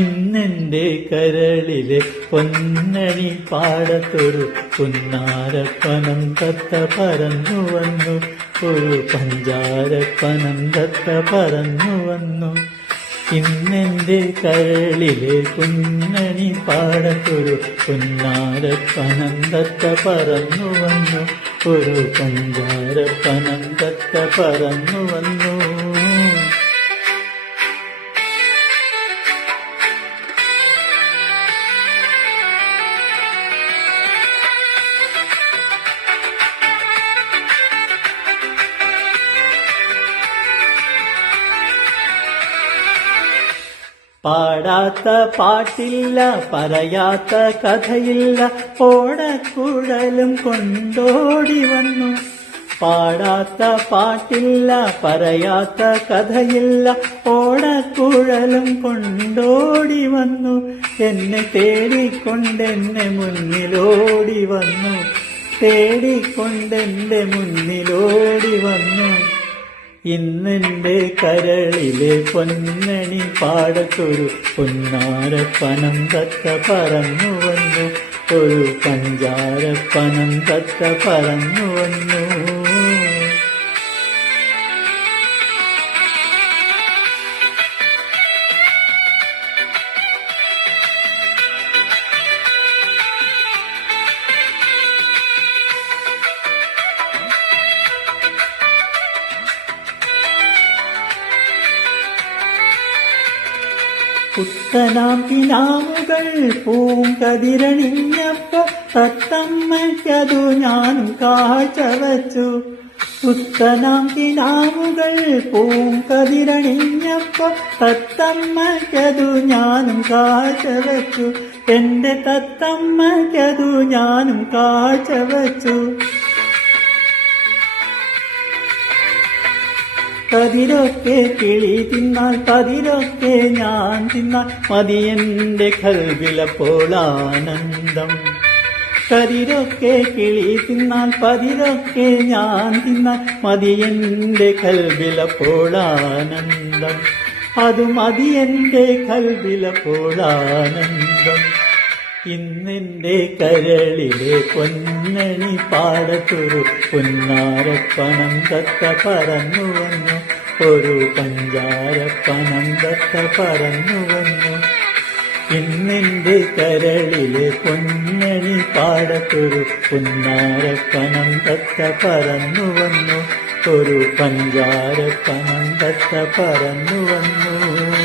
ഇന്നെന്റെ കരളിലെ പൊന്നണി പാടത്തൊരു പുന്നാരപ്പനം തത്ത പറന്നു വന്നു, ഒരു പഞ്ചാരപ്പനം തത്ത പറന്നു വന്നു. ഇന്നെന്റെ കരളിലെ പൊന്നണി പാടത്തൊരു പുന്നാരപ്പനം തത്ത പറന്നു വന്നു, ഒരു പഞ്ചാരപ്പനം തത്ത പറന്നു വന്നു. പാടാത്ത പാട്ടില്ല, പറയാത്ത കഥയില്ല, ഓടക്കുഴലും കൊണ്ടോടി വന്നു. പാടാത്ത പാട്ടില്ല, പറയാത്ത കഥയില്ല, ഓടക്കുഴലും കൊണ്ടോടി വന്നു. എന്നെ തേടിക്കൊണ്ടെന്നെ മുന്നിലോടി വന്നു, തേടിക്കൊണ്ടെന്റെ മുന്നിലോടി വന്നു. ഇന്നെന്റെ കരളിലെ പൊന്നണി പാടത്തൊരു പുന്നാരപ്പനം തത്ത പറന്നു വന്നു, ഒരു പഞ്ചാരപ്പനം തത്ത പറന്നു വന്നു. പുത്തനാം കിനാവുകൾ പൂങ്കതിരണിഞ്ഞപ്പോ തത്തമ്മയ്ക്കതു ഞാനും കാഴ്ചവച്ചു. പുത്തനാം കിനാവുകൾ പൂങ്കതിരണിഞ്ഞപ്പോ തത്തമ്മയ്ക്കതു ഞാനും കാഴ്ചവച്ചു, എന്റെ തത്തമ്മയ്ക്കതു ഞാനും കാഴ്ചവച്ചു. പതിരൊക്കെ കിളി തിന്നാൽ പതിരൊക്കെ ഞാൻ തിന്നാൽ മതിയെന്റെ കൽവിലപ്പോൾ ആനന്ദം. പതിരൊക്കെ കിളി തിന്നാൽ പതിരൊക്കെ ഞാൻ തിന്നാൽ മതിയെന്റെ കൽവിലപ്പോൾ ആനന്ദം, അത് മതിയെന്റെ കൽവിലപ്പോൾ ആനന്ദം. ഇന്നെന്റെ കരളിലെ പൊന്നണി പാടത്തൊരു പുന്നാരപ്പനം തത്ത പറന്നു വന്നു, ഒരു പഞ്ചാരപ്പനം തത്ത പറന്നു വന്നു. ഇന്നെന്റെ കരളിലെ പൊന്നണി പാടത്തൊരു പുന്നാരപ്പനം തത്ത പറന്നു വന്നു, ഒരു പഞ്ചാരപ്പനം തത്ത പറന്നു വന്നു.